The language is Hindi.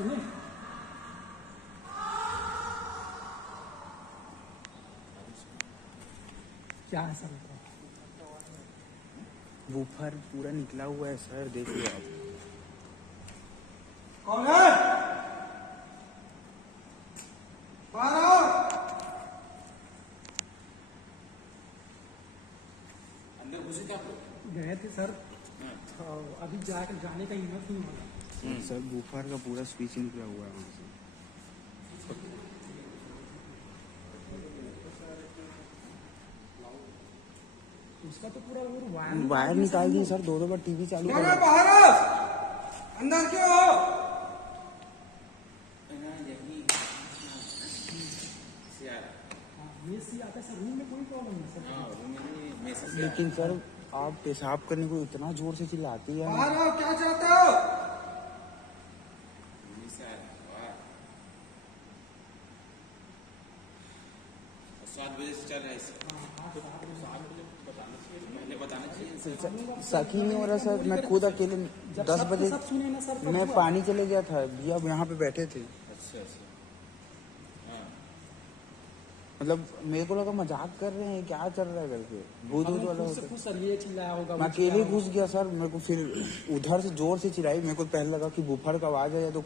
सुने क्या है सर? वूफर पूरा निकला हुआ है सर, देखिए आप। कौन है? बाहर आओ। अंदर घुसे थे आप लोग? गए थे सर, अभी जाकर जाने का हिम्मत नहीं होगा। सर वूफर का पूरा स्पीच निकला हुआ है वहाँ से। उसका तो पूरा वायर निकाल दिए सर, दो बार टीवी चालू कौन कर। है? बाहर आओ। अंदर क्यों हो? ये सी आता है सर, रूम में कोई प्रॉब्लम नहीं सर। लेकिन सर आप पेशाब करने को इतना जोर से चिल्लाती है। बाहर आओ, क्या चाहते हो? 7 बजे से चल रहा है इसे। पहले बताना चाहिए। सकी नहीं हो रहा सर, मैं खुद अकेले 10 बजे सब सुने ना सर, मैं पानी चले गया था, भैया यहाँ पे बैठे थे। अच्छा। हाँ, मतलब मेरे को लगा मजाक कर रहे हैं, क्या चल रहा है करके, भूत भूत वाला होता है। सर ये चिल्लाया होगा, मैं अकेले घुस गया सर, मेरे को फिर उधर से जोर से चिल्लाई, मेरे को पहले लगा कि बुफर का आवाज है या तो